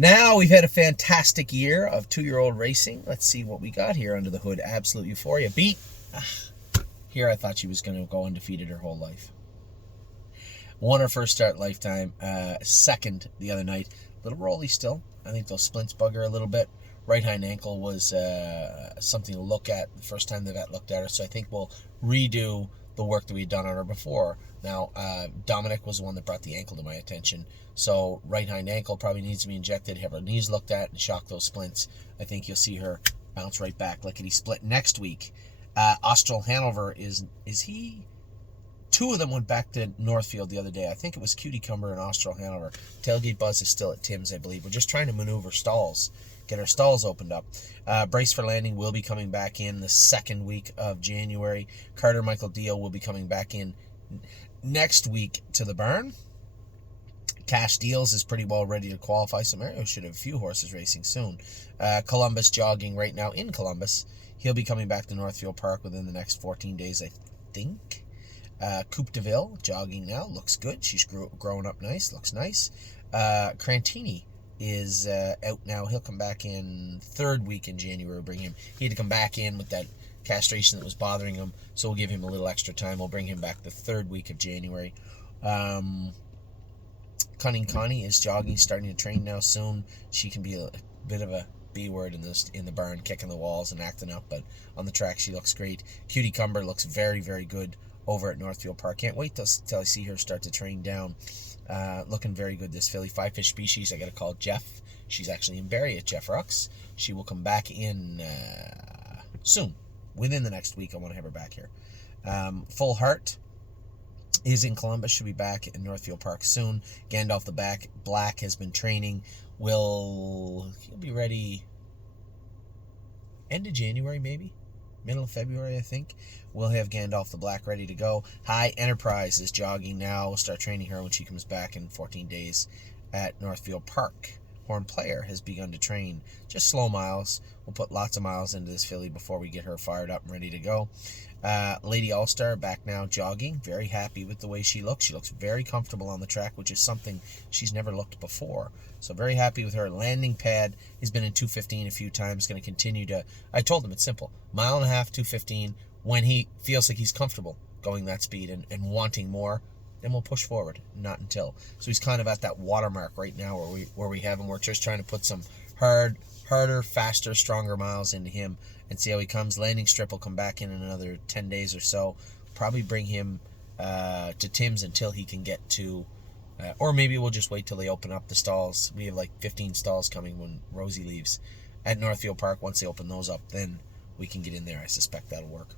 Now we've had a fantastic year of 2-year-old racing. Let's see what we got here under the hood. Absolute Euphoria. Beat. Here I thought she was going to go undefeated her whole life. Won her first start lifetime. Second the other night. Little rolly still. I think those splints bug her a little bit. Right hind ankle was something to look at the first time the vet looked at her. So I think we'll redo the work that we'd done on her before. Now, Dominic was the one that brought the ankle to my attention. So right hind ankle probably needs to be injected, have her knees looked at, and shock those splints. I think you'll see her bounce right back lickety split next week. Austral Hanover is he? Two of them went back to Northfield the other day. I think it was Cutie-Cumber and Austral Hanover. Tailgate Buzz is still at Tim's, I believe. We're just trying to maneuver stalls, get our stalls opened up. Brace for Landing will be coming back in the second week of January. Carter Michael Dio will be coming back in next week to the barn. Cash Deals is pretty well ready to qualify. So Mario should have a few horses racing soon. Columbus jogging right now in Columbus. He'll be coming back to Northfield Park within the next 14 days, I think. Coupe de Ville jogging now, looks good. She's growing up nice, looks nice. Crantini is out now. He'll come back in third week in January. Bring him. He had to come back in with that castration that was bothering him, so we'll give him a little extra time. We'll bring him back the third week of January. Cunning Connie is jogging, starting to train now soon. She can be a bit of a B word in the barn, kicking the walls and acting up, but on the track she looks great. Cutie-Cumber looks very, very good over at Northfield Park. Can't wait till I see her start to train down. Looking very good, this filly. Five Fish Species, I got to call Jeff. She's actually in Barrie at Jeff Rux. She will come back in soon. Within the next week, I want to have her back here. Full Heart is in Columbus. Should be back in Northfield Park soon. Gandalf the Black has been training. He'll be ready end of January, maybe? Middle of February, I think. We'll have Gandalf the Black ready to go. High Enterprise is jogging now. We'll start training her when she comes back in 14 days at Northfield Park. Horn Player has begun to train. Just slow miles. We'll put lots of miles into this filly before we get her fired up and ready to go. Lady All-Star back now jogging. Very happy with the way she looks. She looks very comfortable on the track, which is something she's never looked before. So very happy with her. Landing Pad has been in 2:15 a few times. Going to continue to... I told him it's simple. Mile and a half, 2:15. When he feels like he's comfortable going that speed and wanting more, then we'll push forward. Not until. So he's kind of at that watermark right now where we have him. We're just trying to put some harder, faster, stronger miles into him and see how he comes. Landing Strip will come back in another 10 days or so. Probably bring him to Tim's until he can get to... or maybe we'll just wait till they open up the stalls. We have like 15 stalls coming when Rosie leaves at Northfield Park. Once they open those up, then we can get in there. I suspect that'll work.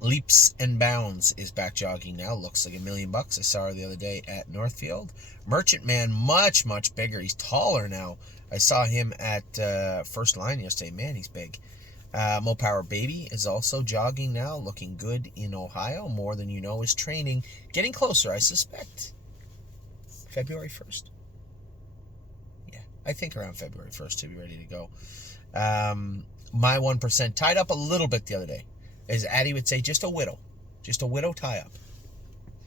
Leaps and Bounds is back jogging now. Looks like $1 million. I saw her the other day at Northfield. Merchant Man, much, much bigger. He's taller now. I saw him at First Line yesterday. Man, he's big. Mo Power Baby is also jogging now. Looking good in Ohio. More Than You Know is training. Getting closer, I suspect. February 1st. Yeah, I think around February 1st to be ready to go. My 1% tied up a little bit the other day. As Addie would say, just a widow tie-up.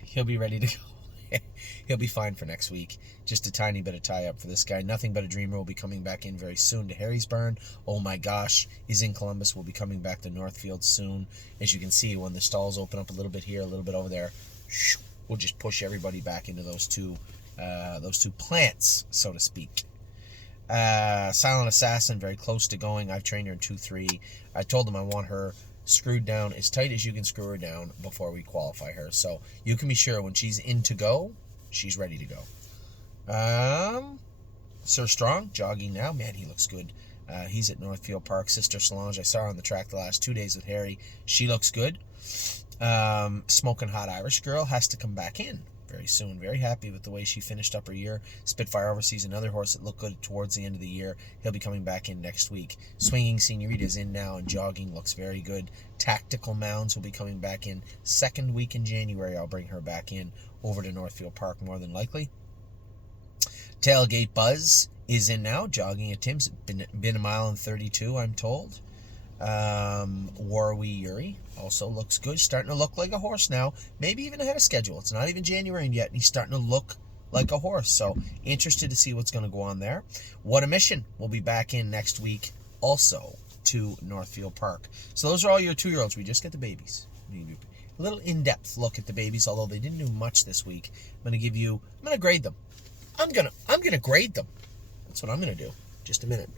He'll be ready to go. He'll be fine for next week. Just a tiny bit of tie-up for this guy. Nothing But a Dreamer will be coming back in very soon to Harrisburn. Oh my gosh, he's in Columbus. We'll be coming back to Northfield soon. As you can see, when the stalls open up a little bit here, a little bit over there, we'll just push everybody back into those two plants, so to speak. Silent Assassin, very close to going. I've trained her in 2-3. I told him I want her screwed down as tight as you can screw her down before we qualify her. So you can be sure when she's in to go, she's ready to go. Sir Strong, jogging now. Man, he looks good. He's at Northfield Park. Sister Solange, I saw her on the track the last 2 days with Harry. She looks good. Smoking Hot Irish Girl has to come back in very soon. Very happy with the way she finished up her year. Spitfire Overseas, another horse that looked good towards the end of the year. He'll be coming back in next week. Swinging Senorita is in now and jogging, looks very good. Tactical Mounds will be coming back in second week in January. I'll bring her back in over to Northfield Park more than likely. Tailgate Buzz is in now, jogging at Tim's. Been 1 mile and 32, I'm told. Warwi Yuri also looks good. Starting to look like a horse now. Maybe even ahead of schedule. It's not even January yet, and he's starting to look like a horse. So interested to see what's going to go on there. What a Mission will be back in next week also to Northfield Park. So those are all your 2-year-olds. We just get the babies. A little in-depth look at the babies, although they didn't do much this week. I'm going to grade them. I'm gonna grade them. That's what I'm going to do. Just a minute.